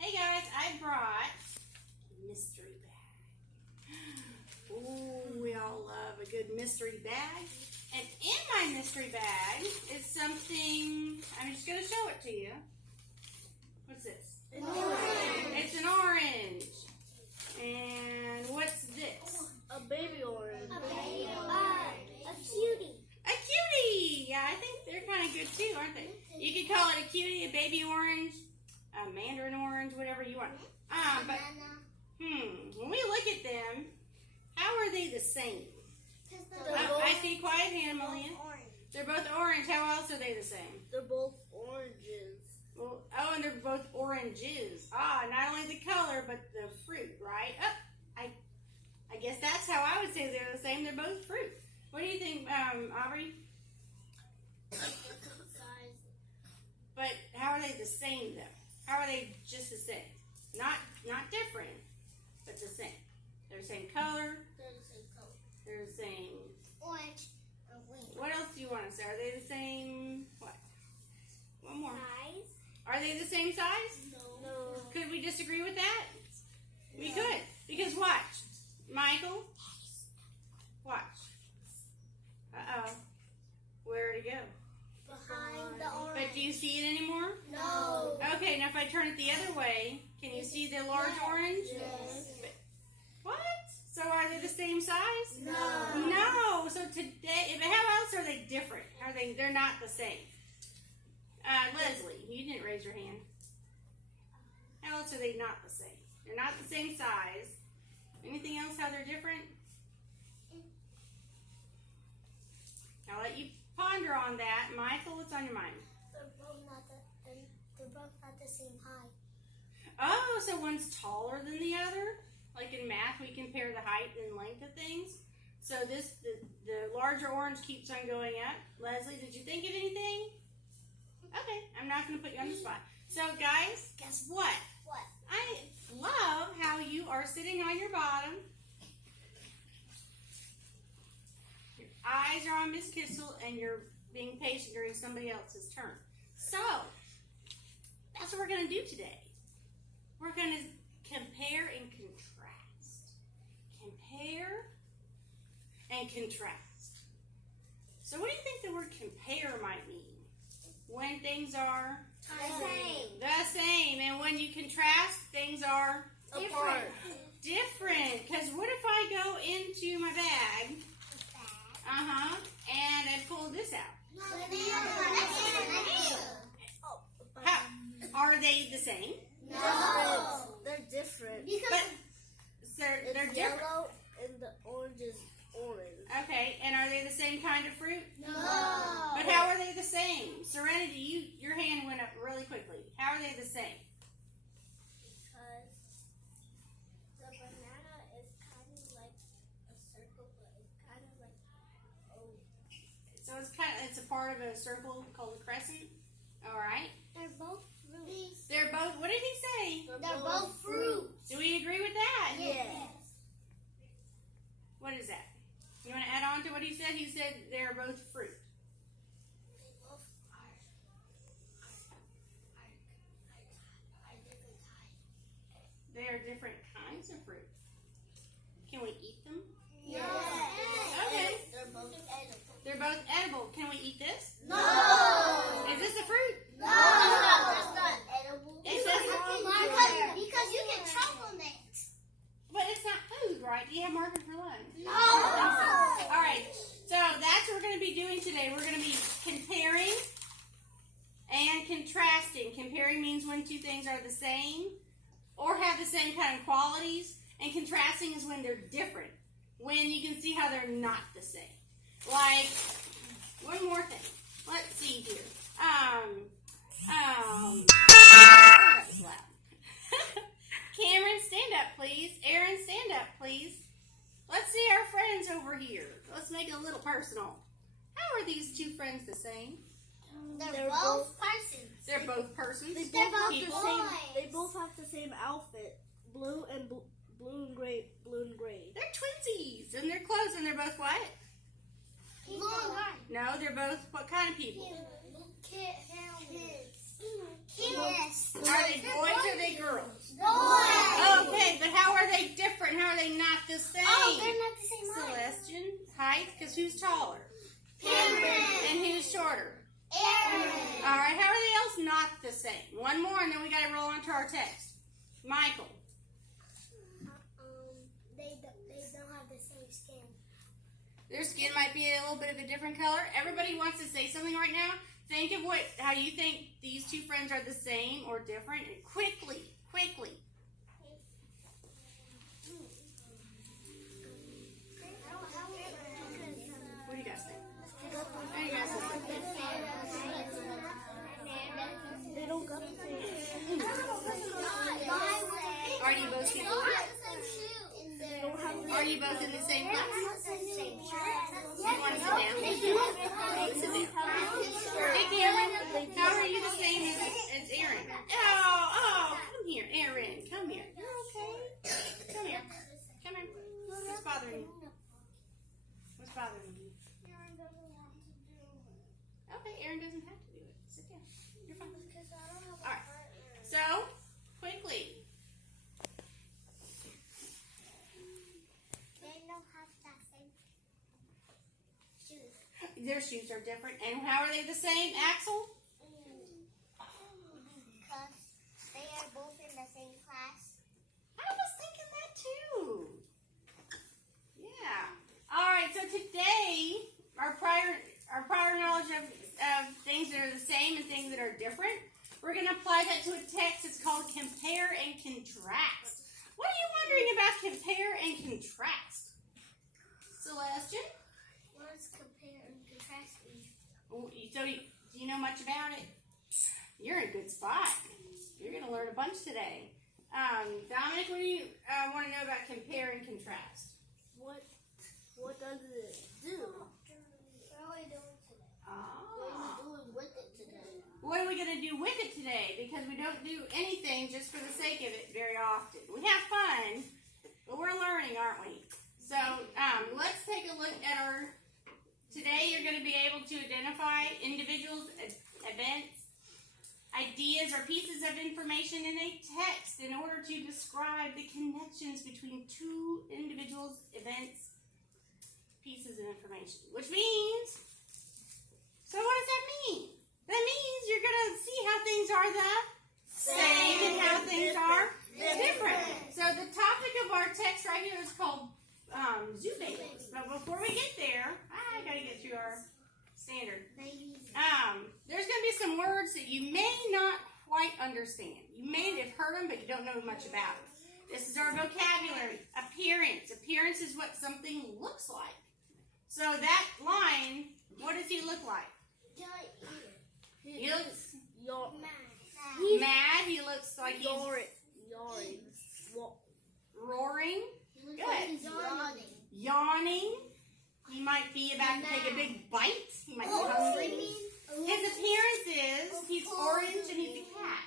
Hey guys, I brought mystery bag. Ooh, we all love a good mystery bag. And in my mystery bag is something, I'm just going to show it to you. What's this? An orange. It's an orange. And what's this? A baby orange. A baby orange. A cutie. A cutie! Yeah, I think they're kind of good too, aren't they? You could call it a cutie, a baby orange, a mandarin orange, whatever you want. But when we look at them, how are they the same? I see quiet hand, Malia. They're both orange. How else are they the same? They're both oranges. Well, oh, and they're both oranges. Ah, not only the color, but the fruit, right? Oh, I guess that's how I would say they're the same. They're both fruit. What do you think, Aubrey? But how are they the same, though? How are they just the same? Not different, but the same. They're the same color. They're the same color. They're the same. Orange and green. What else do you want to say? Are they the same? What? One more. Size? Are they the same size? No. Could we disagree with that? We could. Because watch. Michael. Watch. Uh-oh. Where'd it go? Behind the orange. But do you see it anymore? No. Okay, now if I turn it the other way, can you see the large orange? Yes. What? So are they the same size? No. No. So today, but how else are they different? They're not the same. Leslie, you didn't raise your hand. How else are they not the same? They're not the same size. Anything else how they're different? I'll let you ponder on that. Michael, what's on your mind? They're both not the same height. Oh, so one's taller than the other? Like in math, we compare the height and length of things. So the larger orange keeps on going up. Leslie, did you think of anything? Okay, I'm not going to put you on the spot. So guys, guess what? What? I love how you are sitting on your bottom. Your eyes are on Miss Kissel and you're being patient during somebody else's turn. So, that's what we're going to do today. We're going to compare and contrast. Compare and contrast. So what do you think the word compare might mean? When things are the same. And when you contrast, things are Apart. different. Because what if I go into my bag, and I pull this out? Are they the same? No. They're different. But they're It's different. yellow and the orange is orange. Okay, and are they the same kind of fruit? No. But how are they the same? Serenity, your hand went up really quickly. How are they the same? Because the banana is kind of like a circle, but it's kind of like So it's a part of a circle called a crescent. All right. They're both fruits. They're both. What did he say? They're both fruits. Do we agree with that? Yes. What is that? You want to add on to what he said? He said they're both fruit. They both are different types. They are different kinds of fruit. Can we eat them? Yes. Okay. They're both edible. They're both edible. Can we eat this? No. Is this a fruit? No. That's not edible. It says because you can choke on it. but it's not food, right? Do you have marker for lunch? No. All right. So that's what we're going to be doing today. We're going to be comparing and contrasting. Comparing means when two things are the same or have the same kind of qualities. And contrasting is when they're different. When you can see how they're not the same. Like, one more thing. Let's see here. Oh, that was loud. Cameron, stand up, please. Aaron, stand up, please. Let's see our friends over here. Let's make it a little personal. How are these two friends the same? They're both persons. They're both persons. They're both people. boys. They both have the same outfit. Blue and gray. Blue and gray. They're twinsies. And they're close and they're both what? Blue and gray. No, they're both what kind of people? Kids. Are they boys or are they girls? same. One more, and then we got to roll on to our text. Michael. They don't have the same skin. Their skin might be a little bit of a different color. Everybody wants to say something right now. Think of how you think these two friends are the same or different. And quickly. What do you guys think? What do you guys think? They don't got the same. Are you both in Are you both in the same class? You want to sit down? Sit down. Hey, Cameron, how are you the same as Aaron? Oh, come here, Aaron. Come here. You're okay. Come here. What's bothering you? What's bothering you? Okay, Aaron doesn't have to do it. Sit down. You're fine. All right. So, quickly. Their shoes are different. And how are they the same, Axel? Because they are both in the same class. I was thinking that too. Yeah. All right. So today, our prior knowledge of things that are the same and things that are different, we're going to apply that to a text. It's called compare and contrast. What are you wondering about compare and contrast, Celestian? What is compare and contrast? So, do you know much about it? You're in a good spot. You're going to learn a bunch today. Dominic, what do you want to know about compare and contrast? What does it do? What are we doing today? Ah. What are we doing with it today? What are we going to do with it today? Because we don't do anything just for the sake of it very often. We have fun, but we're learning, aren't we? So, let's take a look at our... Today, you're going to be able to identify individuals, events, ideas, or pieces of information in a text in order to describe the connections between two individuals, events, pieces of information. Which means, so what does that mean? That means you're going to see how things are the same and how things are different. So the topic of our text right here is called zoo babies. But before we get there, I got to get through our standard. There's going to be some words that you may not quite understand. You may have heard them, but you don't know much about it. This is our vocabulary. Appearance. Appearance is what something looks like. So that line, what does he look like? He looks mad. He looks like he's roaring. Good. Yawning. He might be about to take a big bite. He might be hungry. His appearance is he's orange and he's a cat.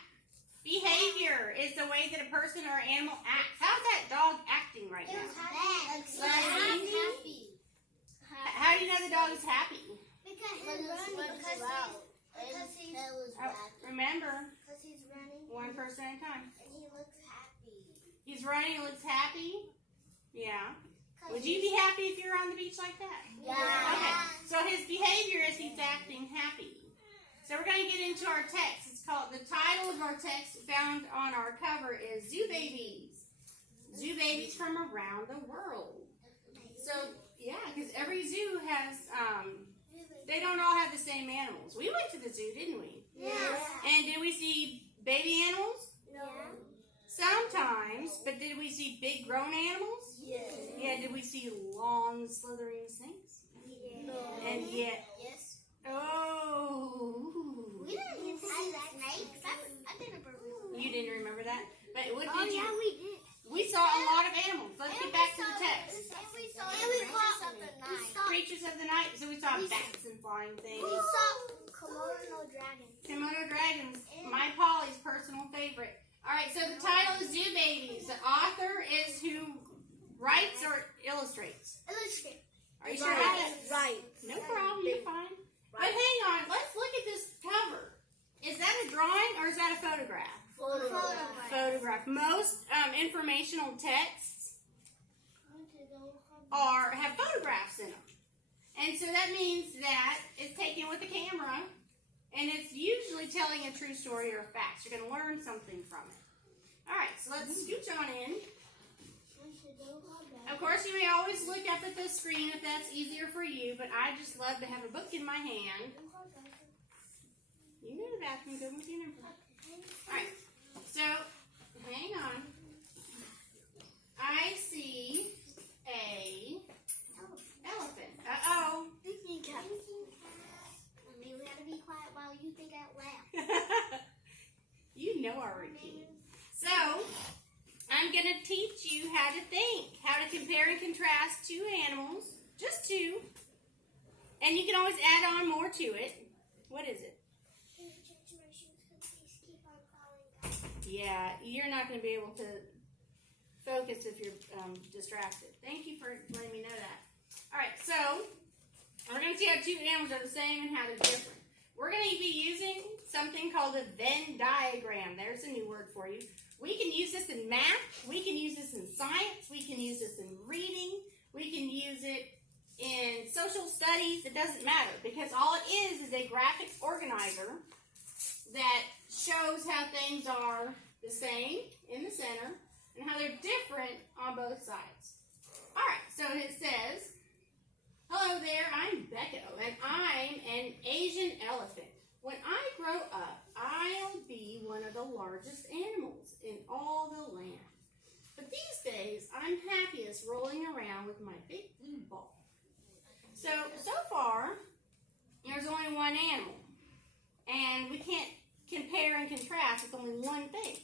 Behavior is the way that a person or animal acts. How's that dog acting right now? Happy. How do you know the dog is happy? Remember, Because he's running. one person at a time. And he looks happy. He's running and looks happy. Yeah. Would you be happy if you were on the beach like that? Yeah. Okay. So his behavior is he's acting happy. So we're going to get into our text. It's called, the title of our text found on our cover is Zoo Babies. Zoo babies from around the world. So, yeah, because every zoo has, they don't all have the same animals. We went to the zoo, didn't we? Yeah. And did we see baby animals? No. Sometimes, but did we see big grown animals? Yes. Yeah, did we see long slithering snakes? No. And yet, Yes. oh, We didn't get to see snakes. I didn't remember. you didn't remember that? But what Oh, did you? yeah, we did. We saw a lot of animals. Let's get back to the text. And we saw creatures of the night. Creatures of the night. So we saw bats and flying things. We saw Komodo dragons. Komodo dragons, my Polly's personal favorite. All right, so the title is Zoo Babies. The author is who writes or illustrates. Illustrate. Are you sure about that? Right. No problem, you're fine. But hang on, let's look at this cover. Is that a drawing or is that a photograph? Photograph. Most informational texts have photographs in them. And so that means that it's taken with a camera And it's usually telling a true story or a fact. You're going to learn something from it. All right, so let's scooch on in. Of course, you may always look up at the screen if that's easier for you, but I just love to have a book in my hand. You go to the bathroom, go with your number. All right, so hang on. I see a elephant. Uh-oh. We gotta be quiet while you think out loud. You know our routine. So, I'm going to teach you how to think, how to compare and contrast two animals, just two. And you can always add on more to it. What is it? Can you change my shoes because these keep on falling down? Yeah, you're not going to be able to focus if you're distracted. Thank you for letting me know that. All right, so we're going to see how two animals are the same and how they're different. We're going to be using something called a Venn diagram. There's a new word for you. We can use this in math. We can use this in science. We can use this in reading. We can use it in social studies. It doesn't matter because all it is a graphics organizer that shows how things are the same in the center and how they're different on both sides. All right, so it says, hello there, I'm Becco, and I'm an Asian elephant. When I grow up, I'll be one of the largest animals in all the land. But these days, I'm happiest rolling around with my big blue ball. So far, there's only one animal. And we can't compare and contrast with only one thing.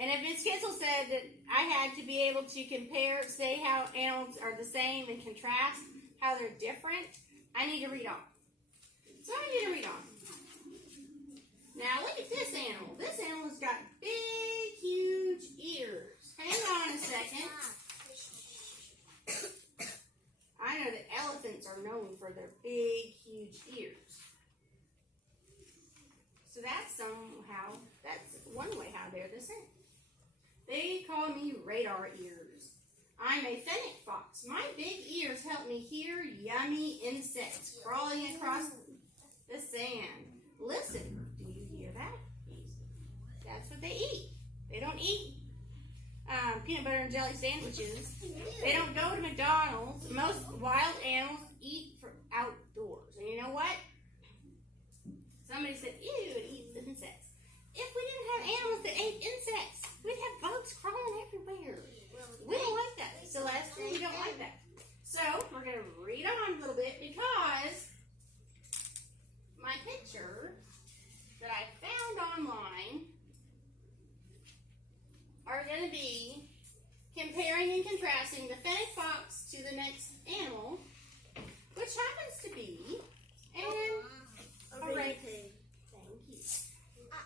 And if Ms. Kissel said that I had to be able to compare, say how animals are the same and contrast how they're different, I need to read on. So I need to read on. Now look at this animal. This animal's got big, huge ears. Hang on a second. I know that elephants are known for their big, huge ears. So that's one way how they're the same. They call me radar ears. I'm a fennec fox. My big ears help me hear yummy insects crawling across the sand. Listen, do you hear that? That's what they eat. They don't eat peanut butter and jelly sandwiches. They don't go to McDonald's. Most wild animals eat for outdoors. And you know what? Somebody said, ew, it eats insects. If we didn't have animals that ate insects, we'd have bugs crawling everywhere. We don't like that. Celeste, we don't like that. So, we're going to read on a little bit because my picture that I found online are going to be comparing and contrasting the fennec fox to the next animal, which happens to be an orangutan. Thank you.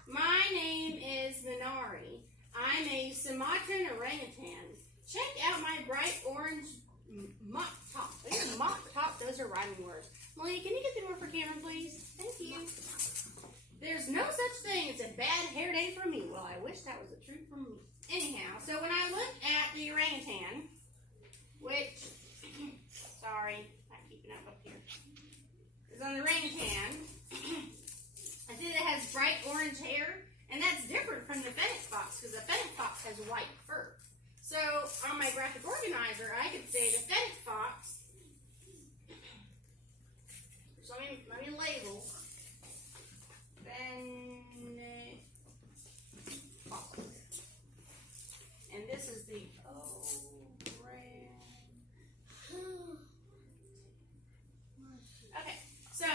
My name is Minari. I'm a Sumatran orangutan. Check out my bright orange mop top. Mop top, those are rhyming words. Melanie, can you get the door for Cameron, please? Thank you. There's no such thing as a bad hair day for me. Well, I wish that was the truth for me. Anyhow, so when I look at the orangutan, which, sorry, not keeping up here, is on the orangutan, I see that it has bright orange hair, and that's different from the fennec fox, because the fennec fox has white fur. So, on my graphic organizer, I could say the fennec fox, so let me label, fennec fox. And this is the Okay, so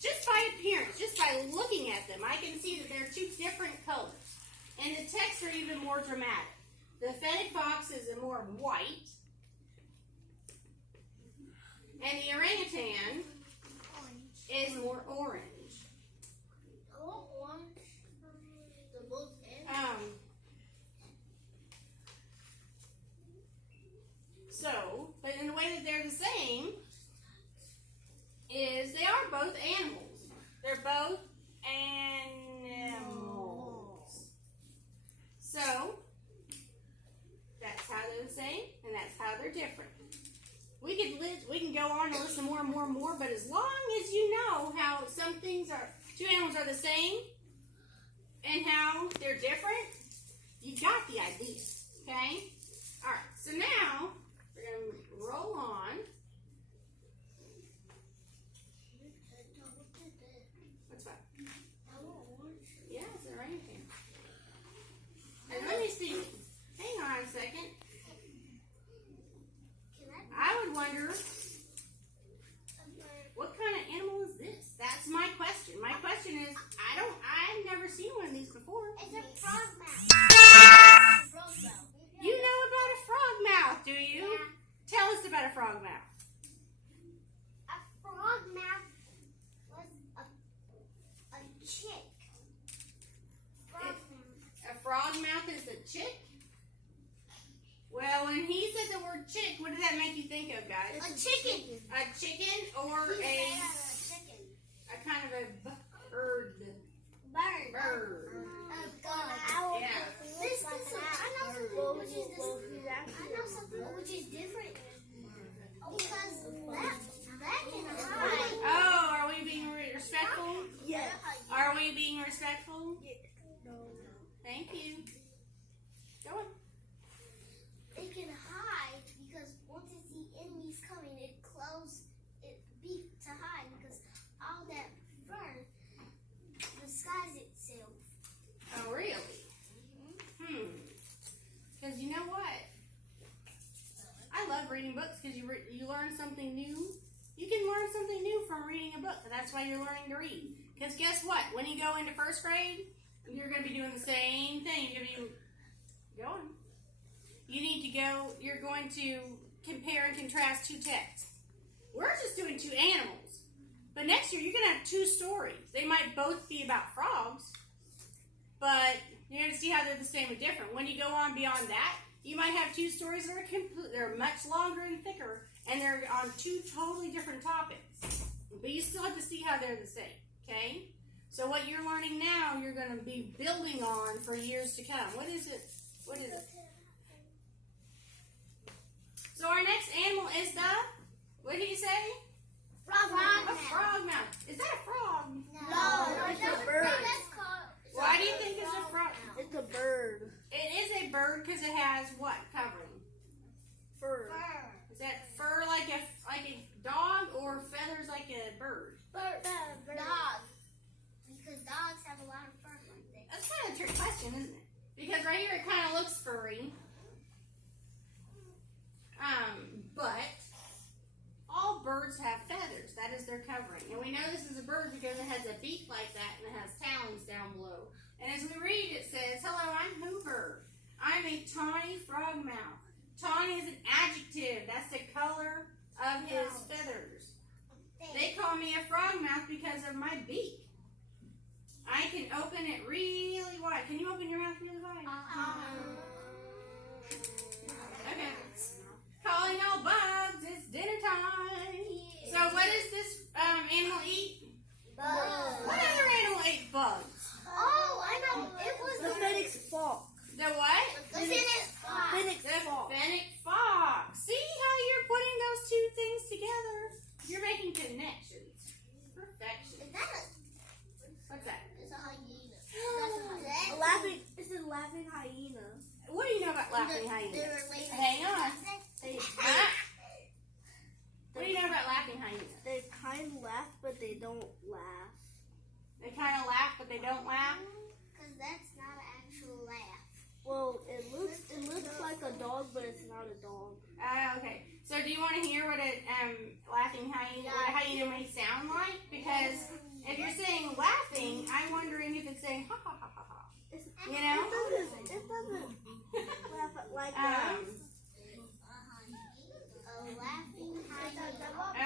just by appearance, just by looking at them, I can see that they're two different colors. And the text are even more dramatic. The fennec fox is a more white. And the orangutan is more orange. I want orange. The both But in the way that they're the same is they are both animals. They're both animals. So, that's how they're the same, and that's how they're different. We can go long as you know how some things are, two animals are the same and how they're different, you got the idea, okay? All right, so now we're going to roll on. What's that? Yeah, it's an orangutan. And let me see. Hang on a second. I would wonder, what kind of animal is this? That's my question. My question is, I've never seen one of these before. It's a frog mouth. You know about a frog mouth, do you? Yeah. Tell us about a frog mouth. A frog mouth was a chick. Frog mouth. A frog mouth is a chick? Well, when he said the word chick, what did that make you think of, guys? A chicken. A chicken or He's made a out of a chicken. kind of a bird? Bird. Bird. Yeah. This is I know something which is this. I know something which is different. Because that can hide. Oh, are we being respectful? Yes. Are we being respectful? No. Thank you. Go on. It can hide because once it sees enemies coming, it closes its beak to hide because all that fur disguises itself. Oh, really? Because you know what? I love reading books because you learn something new. You can learn something new from reading a book. That's why you're learning to read. Because guess what? When you go into first grade, you're going to be doing the same thing. You're going to be going. You need to go. You're going to compare and contrast two texts. We're just doing two animals. But next year, you're going to have two stories. They might both be about frogs, but you're going to see how they're the same or different. When you go on beyond that, you might have two stories that are they're much longer and thicker, and they're on two totally different topics. But you still have to see how they're the same, okay? So what you're learning now, you're going to be building on for years to come. What is it? What is it? So our next animal is the, what did he say? Frog A mouth. frog mouth. Is that a frog? No, it's a bird. Why do you think it's a frog? It's a bird. It is a bird because it has what covering? Fur. Is that fur like a dog or feathers like a bird? Bird. Dog. Because dogs have a lot of fur like that. That's kind of a trick question, isn't it? Because right here it kind of looks furry. But all birds have feathers. That is their covering. And we know this is a bird because it has a beak like that and it has talons down below. And as we read, it says, "Hello, I'm Hoover. I'm a tawny frog mouth." Tawny is an adjective. That's the color of his feathers. They call me a frog mouth because of my beak. I can open it really wide. Can you open your mouth really wide? Okay. Calling all bugs. It's dinner time. So what does this animal eat? Bugs. What other animal ate bugs? Oh, I know. It was The phoenix fox. The what? The phoenix fox. Phoenix The fox. fennec fox. See how you're putting those two things together? You're making connections. Perfection. Is that What's that? it's a hyena. That's a hyena. A laughing. It's a laughing hyena. What do you know about laughing hyenas? They're related. Hang on. They Huh? What do you know about laughing hyenas? they kind of laugh, but they don't laugh. They kind of laugh, but they don't laugh. Because that's not an actual laugh. Well, it looks like a dog, but it's not a dog. Okay. So do you want to hear what a laughing hyena, what a hyena may sound like? Because if you're saying laughing, I'm wondering if it's saying ha ha ha ha ha. You know? It doesn't laugh like that. A laughing hyena.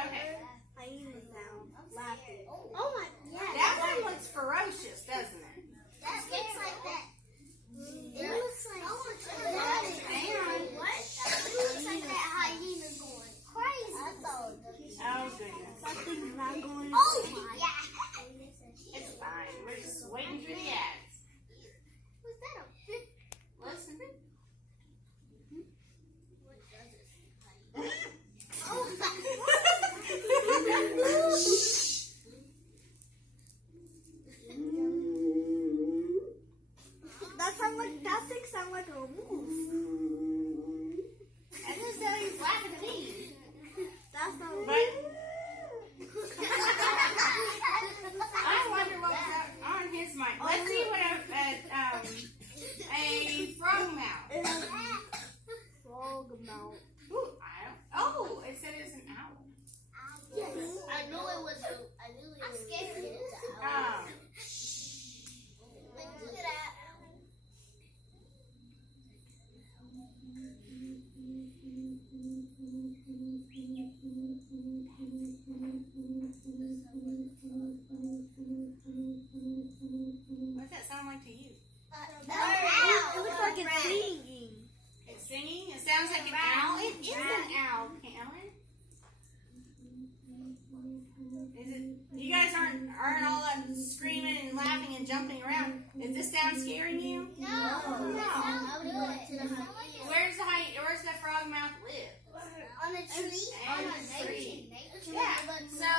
Okay. Hyena sound. Laughing. Oh my, yeah. That one looks ferocious, doesn't it? That looks like that. It looks like that. Hang on. What? It looks like that hyena going crazy. Oh goodness. Something's not going. Oh yeah. It's fine. We're just waiting for the ads. Was that a big? Listen. What does it say? heard all that screaming and laughing and jumping around. Is this sound scaring you? No. Where's the frog mouth live? On a tree. On a tree. Yeah. So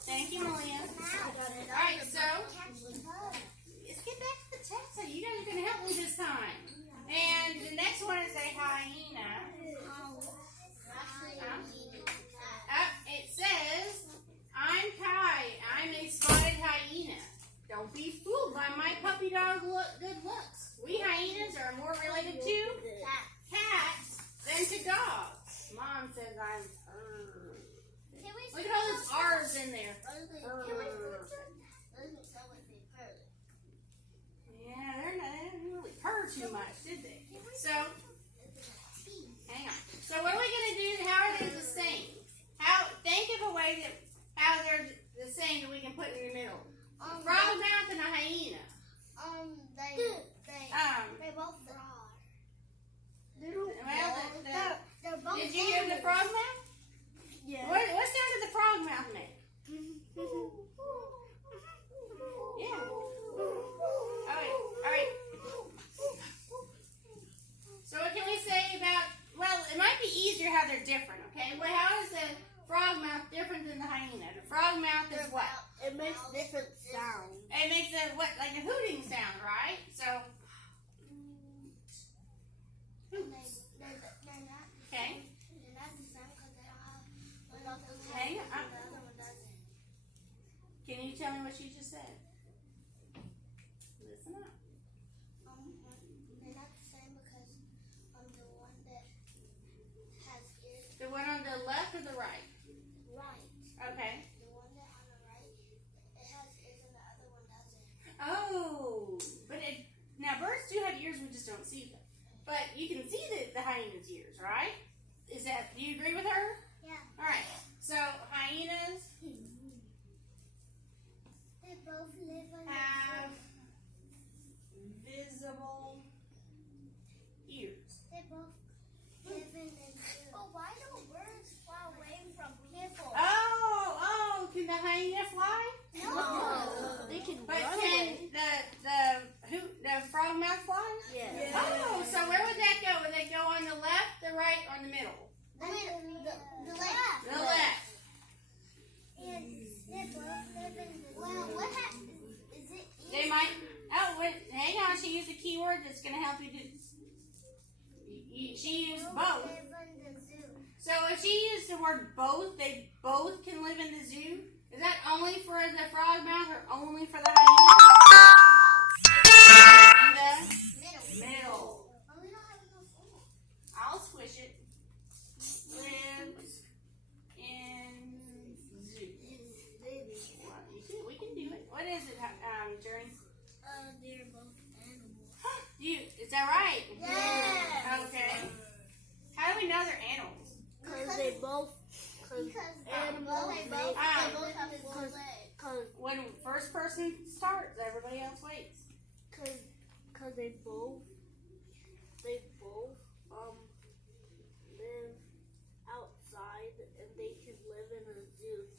thank you, Malia. Alright, so let's get back to the text. So you guys are gonna help me this time. And the next one is a hyena. It says, I'm Kai. I'm a spotted hyena. Don't be fooled by my puppy dog good looks. We hyenas are more related to cats than to dogs. Mom says I'm Look at all those R's in there. Yeah, they didn't really purr too much, did they? So, hang on. So what are we going to do? How are they the same? Think of a way that how they're the same that we can put in the middle. Frog mouth and a hyena. They both are. They're both. Did you hear the frog mouth? Yeah. What sound did the frog mouth make? Yeah. All right. So what can we say about? Well, it might be easier how they're different. Okay. Well, how is the frog mouth different than the hyena? The frog mouth is what? It makes different sounds. It makes like a hooting sound, right? So. Okay. Hang on. Can you tell me what you just said? Listen up. They're not the same because the one that has ears. The one on the left or the right? Right. Okay. The one that on the right, it has ears and the other one doesn't. Oh, but now birds do have ears, we just don't see them. But you can see the hyena's ears, right? Do you agree with her? Yeah. All right. So hyenas They both live on have visible ears. They both live in the zoo. But why don't birds fly away from people? Oh, can the hyena fly? No. They can But run can away. the frog mouth fly? Yeah. Oh, so where would that go? Would they go on the left, the right, or the middle? The left. The left. And they both live in the zoo. Well, what happens? Is it They might. Oh, wait, hang on. She used a keyword that's going to help you do. She used both. live in the zoo? So if she used the word both, they both can live in the zoo. Is that only for the frog mouth or only for the hyena? In the middle. But we don't have enough room. I'll squish it. Lives in zoo. Well, you see, we can do it. What is it, Jerry? They're both animals. Is that right? Yeah. Okay. How do we know they're animals? Because they both. Because animals they both have four Cause- legs. Cause When first person starts, everybody else waits. they both